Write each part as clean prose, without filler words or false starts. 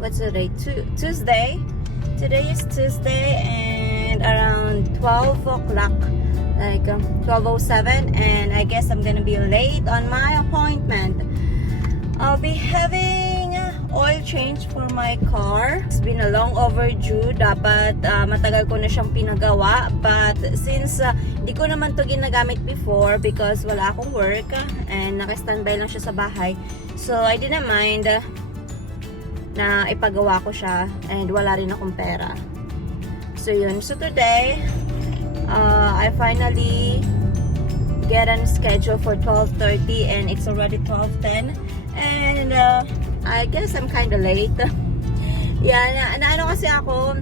what's the date? Tuesday. Today is Tuesday and around 12 o'clock, like 12:07, and I guess I'm gonna be late on my appointment. I'll be having oil change for my car. It's been a long overdue. Dapat matagal ko na siyang pinagawa, but since hindi ko naman to ginagamit before because wala akong work and naka-standby lang siya sa bahay, so I didn't mind na ipagawa ko siya and wala rin akong pera. So yun. So today I finally get on schedule for 12:30 and it's already 12:10 and I guess I'm kind of late. Yeah, na ano kasi ako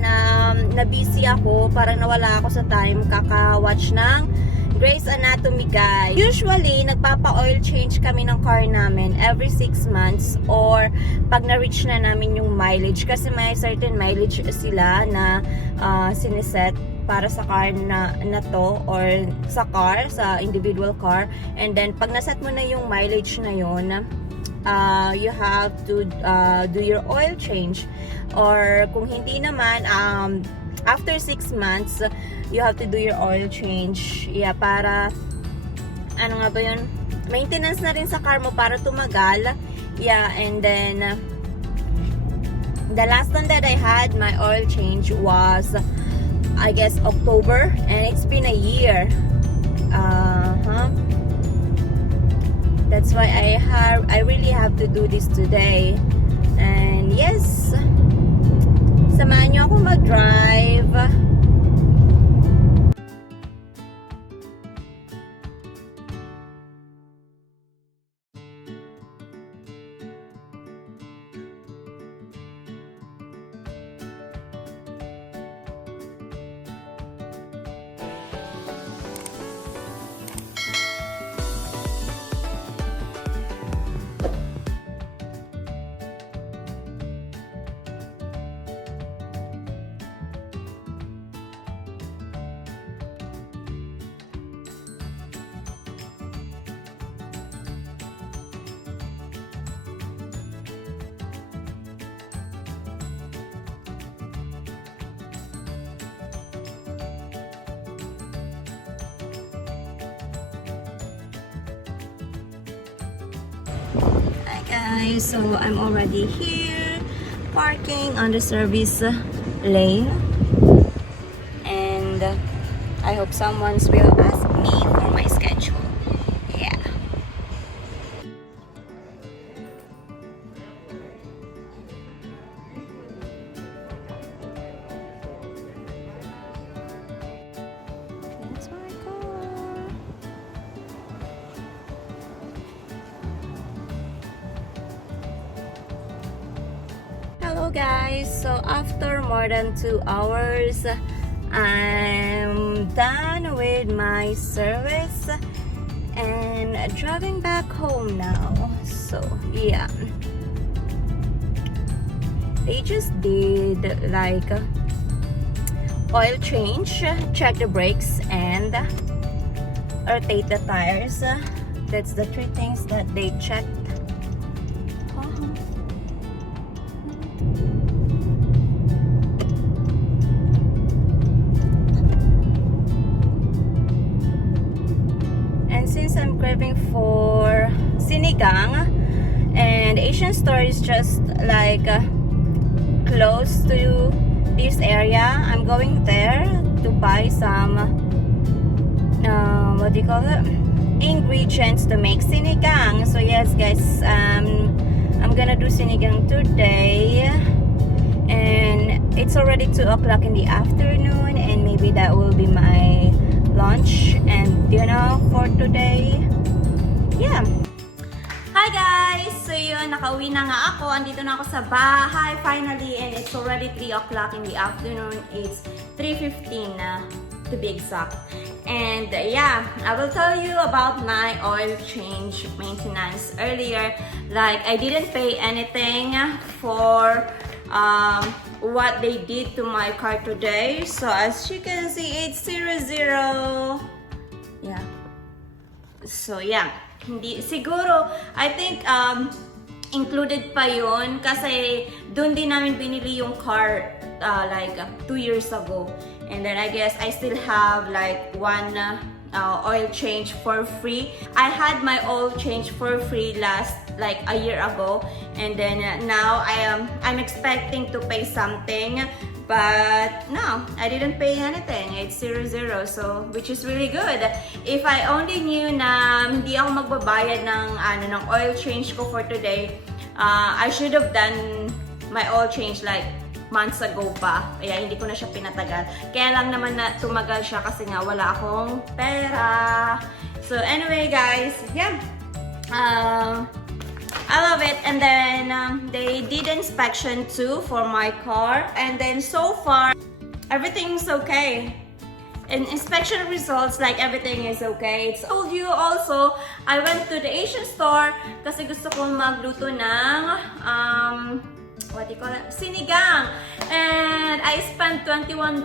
na busy ako, parang nawala ako sa time kaka-watch ng Grey's Anatomy, guys. Usually, nagpapa-oil change kami ng car namin every 6 months or pag na-reach na namin yung mileage kasi may certain mileage sila na siniset para sa car na to or sa car, sa individual car. And then, pag naset mo na yung mileage na yun, you have to do your oil change. Or kung hindi naman, after 6 months, you have to do your oil change. Yeah, para, ano nga ba yun? Maintenance na rin sa car mo para tumagal. Yeah, and then, the last time that I had my oil change was, I guess, October. And it's been a year. That's why I really have to do this today. And yes, samahan niyo ako mag-drive. Hi guys, so I'm already here parking on the service lane and I hope someone will ask me for my schedule. Yeah. That's my car. Hello guys, so after more than 2 hours I'm done with my service and driving back home now. So yeah, they just did like oil change, check the brakes and rotate the tires. That's the 3 things that they checked. Since I'm craving for Sinigang and Asian store is just like close to this area, I'm going there to buy some what do you call it, ingredients to make Sinigang. So yes guys, I'm gonna do Sinigang today and it's already 2 o'clock in the afternoon and maybe that will be my lunch and dinner for today. Yeah. Hi guys! So yun, nakauwi na nga ako. Andito na ako sa bahay finally and it's already 3 o'clock in the afternoon. It's 3:15 na to be exact. And yeah, I will tell you about my oil change maintenance earlier. Like, I didn't pay anything for what they did to my car today. So as you can see, it's 00. Yeah. So yeah, hindi siguro, I think included pa yun kasi doon din namin binili yung car like 2 years ago. And then I guess I still have like one oil change for free. I had my oil change for free last like a year ago, and then now I'm expecting to pay something, but no, I didn't pay anything. It's 0, so which is really good. If I only knew na hindi ako magbabayad ng oil change ko for today, I should have done my oil change like months ago pa. Kaya hindi ko na siya pinatagal. Kaya lang naman na tumagal siya kasi nga wala akong pera. So anyway guys, yeah. I love it. And then they did inspection too for my car. And then so far, everything's okay. And inspection results, like everything is okay. I told you also, I went to the Asian store kasi gusto kong magluto ng what do you call it? Sinigang. And I spent $21.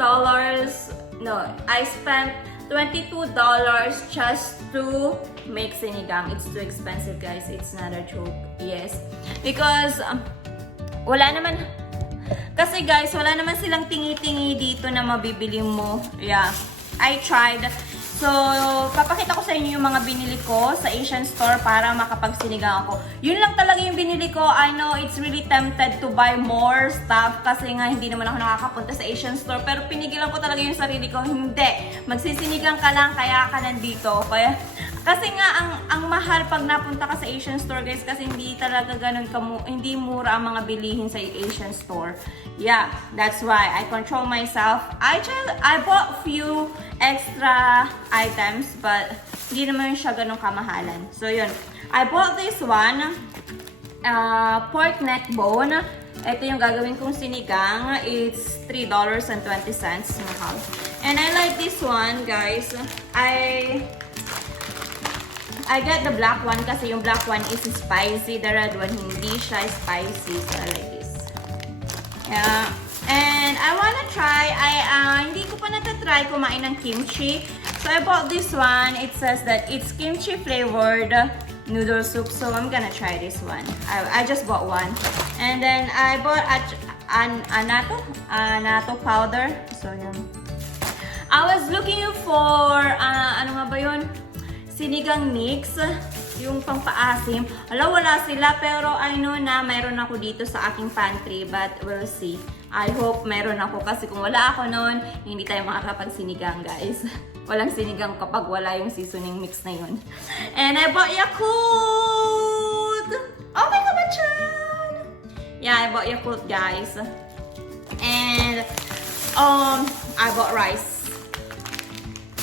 No, I spent $22 just to make sinigang. It's too expensive, guys. It's not a joke. Yes. Because wala naman, kasi guys, wala naman silang tingi-tingi dito na mabibili mo. Yeah. I tried. So, papakita ko sa inyo yung mga binili ko sa Asian store para makapagsinigang ako. Yun lang talaga yung binili ko. I know it's really tempted to buy more stuff kasi nga hindi naman ako nakakapunta sa Asian store. Pero pinigilan ko talaga yung sarili ko. Hindi. Magsisinigang ka lang kaya ka nandito. Kasi nga, ang mahal pag napunta ka sa Asian store, guys, kasi hindi talaga ganun hindi mura ang mga bilihin sa Asian store. Yeah, that's why I control myself. I bought few extra items, but hindi naman siya ganun kamahalan. So, yun. I bought this one, pork neck bone. Ito yung gagawin kong sinigang. It's $3.20. Mahal. And I like this one, guys. I get the black one kasi yung black one is spicy. The red one, hindi siya spicy. So, I like this. Yeah. And I wanna try, hindi ko pa natatry kumain ng kimchi. So, I bought this one. It says that it's kimchi flavored noodle soup. So, I'm gonna try this one. I just bought one. And then, I bought anato powder. So, yun. I was looking for, ano nga ba yun? Sinigang mix, yung pangpaasim. Wala sila, pero I know na mayroon ako dito sa aking pantry, but we'll see. I hope meron ako kasi kung wala ako nun, hindi tayo makakapagsinigang, guys. Walang sinigang kapag wala yung seasoning mix na yun. And I bought Yakult! Okay ka ba dyan? Yeah, I bought Yakult, guys. And I bought rice.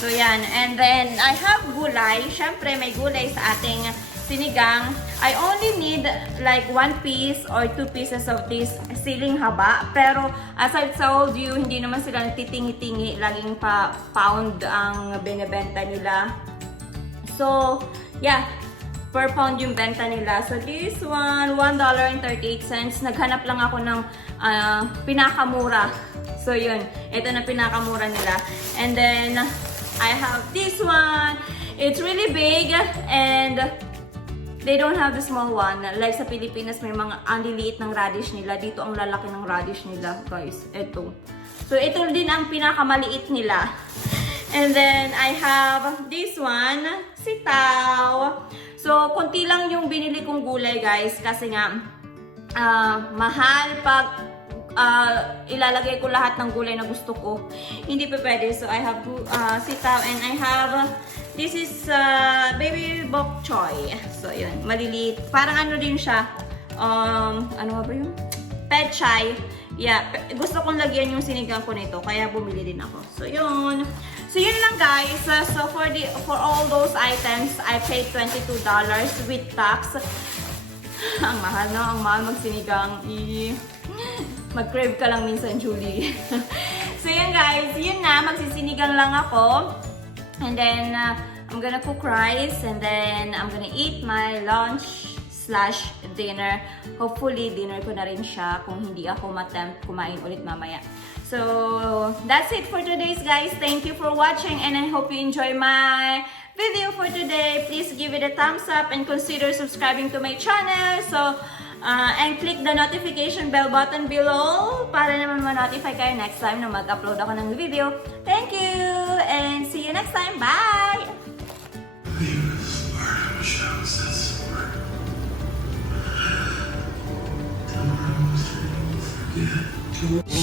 So, yan. And then, I have gulay. Siyempre, may gulay sa ating sinigang. I only need like 1 piece or 2 pieces of this siling haba. Pero, as I told you, hindi naman sila natitingi-tingi. Laging pa pound ang binibenta nila. So, yeah. Per pound yung benta nila. So, this one, $1.38. Naghanap lang ako ng pinakamura. So, yun. Ito na pinakamura nila. And then, I have this one. It's really big and they don't have the small one. Like sa Pilipinas, may mga ang liliit ng radish nila. Dito ang lalaki ng radish nila, guys. Ito. So, ito din ang pinakamaliit nila. And then, I have this one, sitaw. So, konti lang yung binili kong gulay, guys. Kasi nga, mahal pag ilalagay ko lahat ng gulay na gusto ko. Hindi pa pwede. So, I have sitaw and I have, this is baby bok choy. So, yun. Maliliit. Parang ano din siya. Ano ba yun? Pechay. Yeah. Gusto kong lagyan yung sinigang ko nito. Kaya bumili din ako. So, yun. So, yun lang, guys. So, for all those items, I paid $22 with tax. Ang mahal, no? Ang mahal magsinigang. Mag-crave ka lang minsan, Julie. So, yun guys. Yun na. Magsisinigang lang ako. And then, I'm gonna cook rice. And then, I'm gonna eat my lunch/dinner. Hopefully, dinner ko na rin siya kung hindi ako matempt kumain ulit mamaya. So, that's it for today's guys. Thank you for watching. And I hope you enjoy my video for today. Please give it a thumbs up and consider subscribing to my channel. So, And click the notification bell button below para naman ma-notify kayo next time na mag-upload ako ng video. Thank you! And see you next time. Bye! Yeah.